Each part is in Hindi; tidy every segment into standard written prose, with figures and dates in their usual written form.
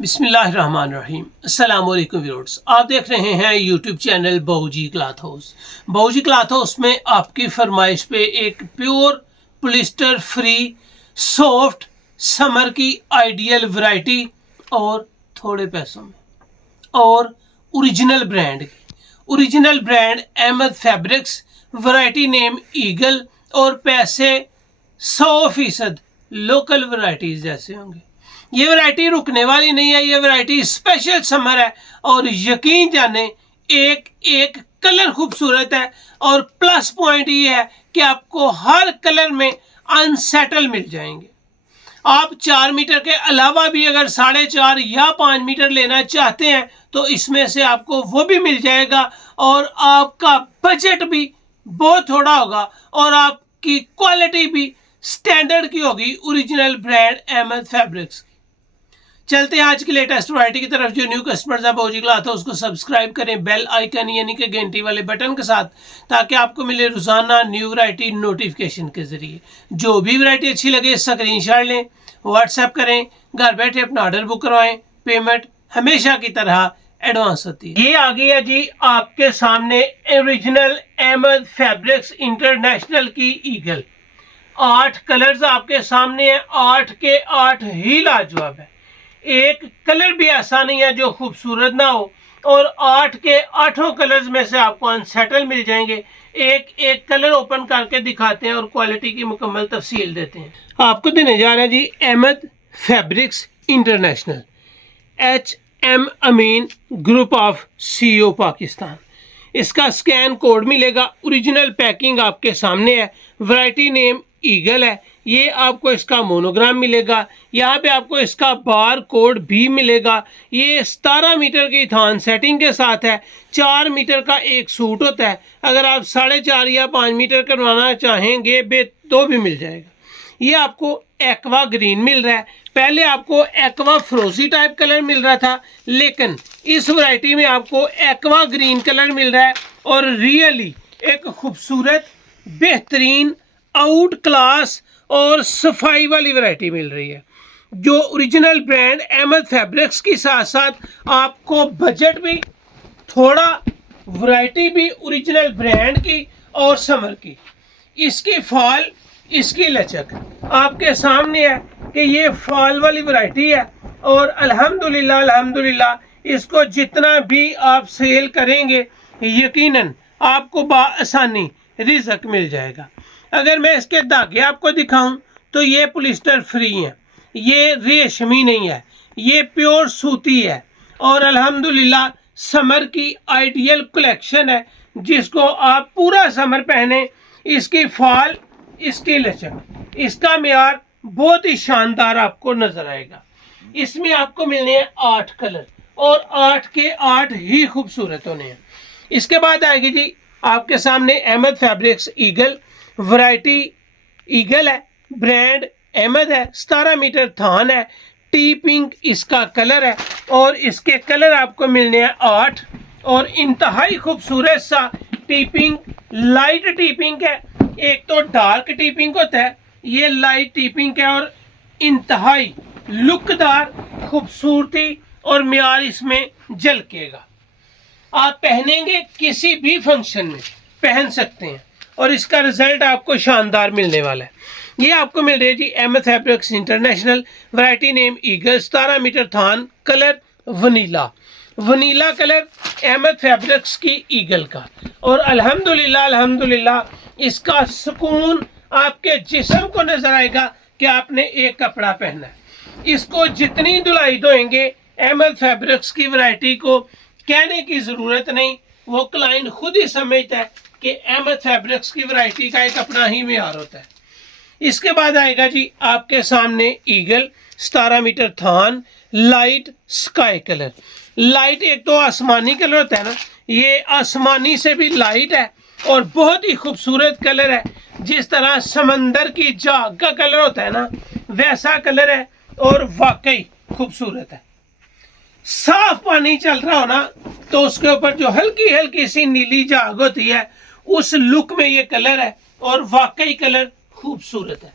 बिस्मिल्लाहिर्रहमानिर्रहीम। अस्सलाम वालेकुम व्यूअर्स, आप देख रहे हैं YouTube channel Bahuji cloth house. Bahuji cloth house में आपकी फरमाइश पे एक pure polyester free soft summer की आइडियल वैरायटी और थोड़े पैसों में और original brand Ahmed fabrics, variety name Eagle और पैसे 100% लोकल वैरायटीज जैसे होंगे। ये वैरायटी रुकने वाली नहीं है, ये वैरायटी स्पेशल समर है और यकीन जाने एक एक कलर खूबसूरत है और प्लस पॉइंट ये है कि आपको हर कलर में अनसेटल मिल जाएंगे। आप 4 मीटर के अलावा भी अगर 4.5 या 5 मीटर लेना चाहते हैं तो इसमें से आपको वो भी मिल जाएगा और आपका बजट भी बहुत थोड़ा होगा और आपकी क्वालिटी भी स्टैंडर्ड की होगी। Original brand Ahmed fabrics. चलते हैं आज की लेटेस्ट वैरायटी की तरफ। जो न्यू कस्टमर्स है बहूजी क्लॉथ हाउस उसको सब्सक्राइब करें बेल आइकन यानी कि घंटी वाले बटन के साथ, ताकि आपको मिले रोजाना न्यू वैरायटी नोटिफिकेशन के जरिए। जो भी वैरायटी अच्छी लगे स्क्रीनशॉट लें, व्हाट्सएप करें, घर बैठे अपना ऑर्डर बुक करवाएं। पेमेंट हमेशा की तरह एडवांस होती है। ये आ गई है जी आपके सामने ओरिजिनल अहमद फैब्रिक्स इंटरनेशनल की ईगल। 8 कलर्स आपके सामने है, 8 के 8 ही लाजवाब है। एक कलर भी ऐसा नहीं है जो खूबसूरत ना हो और 8 के 8 कलर्स में से आपको अनसेटल मिल जाएंगे। एक एक कलर ओपन करके दिखाते हैं और क्वालिटी की मुकम्मल तफसील देते हैं। आपको देने जा रहे हैं जी Ahmed fabrics international, HM Amin group of CEO Pakistan. इसका स्कैन कोड मिलेगा। ओरिजिनल पैकिंग आपके सामने है। वैरायटी नेम ईगल है। ये आपको इसका मोनोग्राम मिलेगा। यहाँ पे आपको इसका बार कोड भी मिलेगा। ये 17 मीटर की थान सेटिंग के साथ है। 4 मीटर का एक सूट होता है। अगर आप 4.5 या 5 मीटर करवाना चाहेंगे तो भी मिल जाएगा। ये आपको एक्वा ग्रीन मिल रहा है। पहले आपको एक्वा फ्रोजी टाइप कलर मिल रहा था, लेकिन इस वैरायटी में आपको एक्वा ग्रीन कलर मिल रहा है और रियली एक खूबसूरत बेहतरीन आउट क्लास और सफाई वाली वैरायटी मिल रही है। जो ओरिजिनल ब्रांड अहमद फैब्रिक्स के साथ साथ आपको बजट भी थोड़ा, वैरायटी भी ओरिजिनल ब्रांड की और समर की। इसकी फॉल, इसकी लचक आपके सामने है कि ये फॉल वाली वैरायटी है और अल्हम्दुलिल्लाह इसको जितना भी आप सेल करेंगे यकीनन आपको बाआसानी रिज़्क मिल जाएगा। अगर मैं इसके धागे आपको दिखाऊं तो ये पॉलिस्टर फ्री है, ये रेशमी नहीं है, ये प्योर सूती है और अल्हम्दुलिल्लाह समर की आइडियल कलेक्शन है जिसको आप पूरा समर पहने। इसकी फॉल, इसकी लचक, इसका मियार बहुत ही शानदार आपको नजर आएगा। इसमें आपको मिलने हैं 8 कलर और 8 के 8 ही खूबसूरत होने हैं। इसके बाद आएगी जी आपके सामने Ahmed fabrics eagle. Variety eagle है, ब्रांड अहमद है, 17 मीटर थान है, टी पिंक इसका कलर है और इसके कलर आपको मिलने हैं 8 और इंतहाई खूबसूरत सा T pink, light T pink है। एक तो डार्क टी पिंक होता है, ये लाइट टी पिंक है और इंतहाई लुकदार खूबसूरती और मियार इसमें झलकेगा। आप पहनेंगे किसी भी फंक्शन में पहन सकते हैं और इसका रिजल्ट आपको शानदार मिलने वाला है। ये आपको मिल रही है जी Ahmed fabrics international, variety name Eagle, 17 metre थान, colour vanilla colour Ahmed fabrics की ईगल का। और अल्हम्दुलिल्लाह इसका सुकून आपके जिस्म को नजर आएगा कि आपने एक कपड़ा पहना है। इसको जितनी धुलाई धोएंगे अहमद फैब्रिक्स की वैरायटी को कहने की जरूरत नहीं, वो क्लाइंट खुद ही समझता है कि अहमद फैब्रिक्स की वैरायटी का एक अपना ही मियार होता है। इसके बाद आएगा जी आपके सामने ईगल, 17 मीटर थान, लाइट स्काई कलर। लाइट एक तो आसमानी कलर होता है ना, ये आसमानी से भी लाइट है और बहुत ही खूबसूरत कलर है। जिस तरह समंदर की झाग का कलर होता है ना, वैसा कलर है और वाकई खूबसूरत है। साफ पानी चल रहा हो ना तो उसके ऊपर जो हल्की हल्की सी नीली झाग होती है उस लुक में ये कलर है और वाकई कलर खूबसूरत है।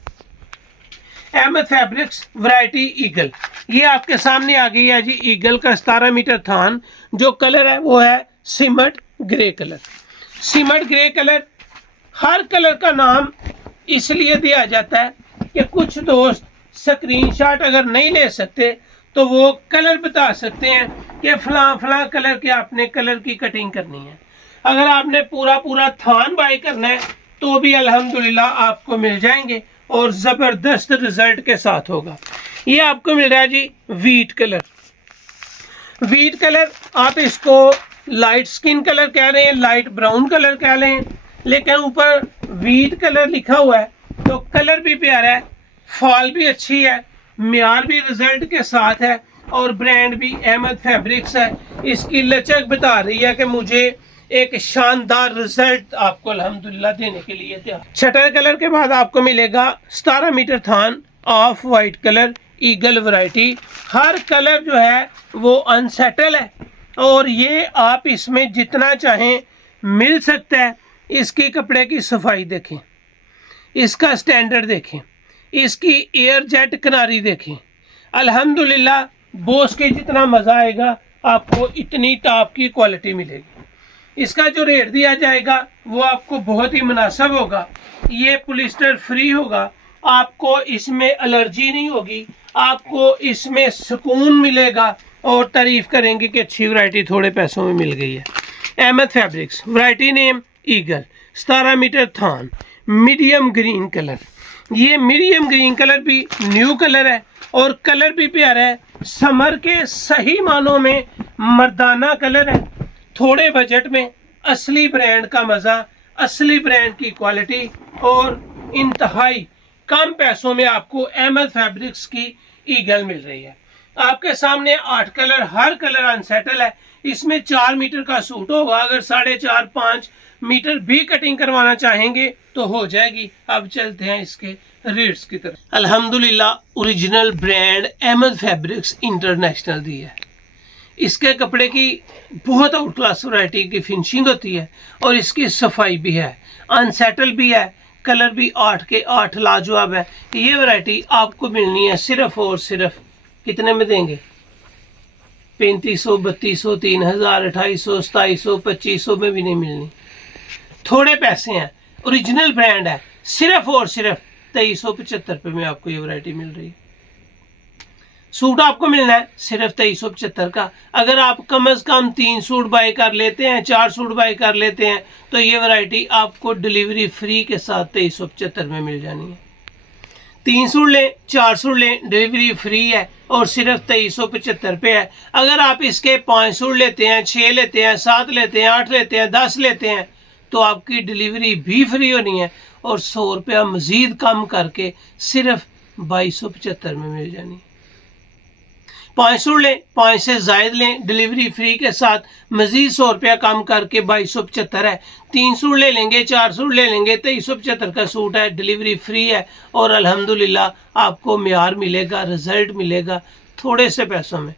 Ahmed fabrics variety eagle. ये आपके सामने आ गई है जी ईगल का 17 मीटर थान। जो कलर है वो है सिमट ग्रे कलर। सिमट ग्रे कलर, हर कलर का नाम इसलिए दिया जाता है कि कुछ दोस्त स्क्रीनशॉट अगर नहीं ले सकते तो वो कलर बता सकते हैं कि फलां फलां कलर के आपने कलर की कटिंग करनी है। अगर आपने पूरा थान बाय करना है तो भी अल्हम्दुलिल्लाह आपको मिल जाएंगे और ज़बरदस्त रिजल्ट के साथ होगा। ये आपको मिल रहा है जी वीट कलर। वीट कलर आप इसको लाइट स्किन कलर कह रहे हैं, लाइट ब्राउन कलर कह रहे हैं, लेकिन ऊपर वीट कलर लिखा हुआ है तो कलर भी प्यारा है, फॉल भी अच्छी है, म्यार भी रिजल्ट के साथ है और ब्रांड भी अहमद फैब्रिक्स है। इसकी लचक बता रही है कि मुझे एक शानदार रिजल्ट आपको अल्हम्दुलिल्लाह देने के लिए तैयार। छटर कलर के बाद आपको मिलेगा 17 मीटर थान of white colour eagle variety. हर कलर जो है वो अनसेटल है और ये आप इसमें जितना चाहें मिल सकता है। इसकी कपड़े की सफाई देखें, इसका स्टैंडर्ड देखें, इसकी एयर जेट किनारी देखें। अल्हम्दुलिल्लाह बोस के जितना मज़ा आएगा आपको इतनी टॉप की क्वालिटी मिलेगी। इसका जो रेट दिया जाएगा वो आपको बहुत ही मुनासिब होगा। ये पॉलिस्टर फ्री होगा, आपको इसमें एलर्जी नहीं होगी, आपको इसमें सुकून मिलेगा और तारीफ करेंगे कि अच्छी वैरायटी थोड़े पैसों में मिल गई है। Ahmed fabrics, variety name Eagle, 17 metre थान, मीडियम ग्रीन कलर। ये मीडियम ग्रीन कलर भी न्यू कलर है और कलर भी प्यारा है। समर के सही मानों में मर्दाना कलर है। थोड़े बजट में असली ब्रांड का मज़ा, असली ब्रांड की क्वालिटी और इंतहाई कम पैसों में आपको अहमद फैब्रिक्स की ईगल मिल रही है। आपके सामने 8 कलर, हर कलर अनसेटल है। इसमें 4 मीटर का सूट होगा। अगर 4.5-5 मीटर भी कटिंग करवाना चाहेंगे तो हो जाएगी। अब चलते हैं इसके रेट्स की तरफ। अल्हम्दुलिल्लाह original brand Ahmed fabrics international दी है। इसके कपड़े की बहुत आउट क्लास वैरायटी की फिनिशिंग होती है और इसकी सफाई भी है, अनसेटल भी है, कलर भी 8 के 8 लाजवाब है। ये वैरायटी आपको मिलनी है सिर्फ और सिर्फ कितने में देंगे? 3500, 3200, 3000, 2800, 2700, 2500 में भी नहीं मिलनी। थोड़े पैसे हैं, ओरिजिनल ब्रांड है, सिर्फ और सिर्फ 2375 रुपये में आपको ये वैरायटी मिल रही है। सूट आपको मिलना है सिर्फ 2375 का। अगर आप कम से कम 3 सूट बाय कर लेते हैं, 4 सूट बाय कर लेते हैं तो ये वैरायटी आपको डिलीवरी फ्री के साथ 2375 में मिल जानी है। 3 सूट लें, 4 सूट लें, डिलीवरी फ्री है और सिर्फ 2375 पे है। अगर आप इसके 5 सूट लेते हैं, 6 लेते हैं, 7 लेते हैं, 8 लेते हैं, 10 लेते हैं तो आपकी डिलीवरी भी फ्री होनी है और 100 रुपया मज़ीद कम करके सिर्फ 2275 में मिल जानी है। 5 सूट लें, 5 से ज़ायद लें, डिलीवरी फ्री के साथ मज़ीद 100 रुपया कम करके 2275 है। 3 सूट ले लेंगे, 4 सूट ले लेंगे, 2375 का सूट है, डिलीवरी फ्री है और अल्हम्दुलिल्लाह आपको म्यार मिलेगा, रिजल्ट मिलेगा थोड़े से पैसों में।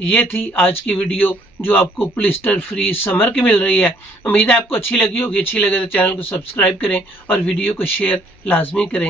ये थी आज की वीडियो जो आपको पॉलिस्टर फ्री समर की मिल रही है। उम्मीद है आपको अच्छी लगी होगी। अच्छी लगे तो चैनल को सब्सक्राइब करें और वीडियो को शेयर लाजमी करें।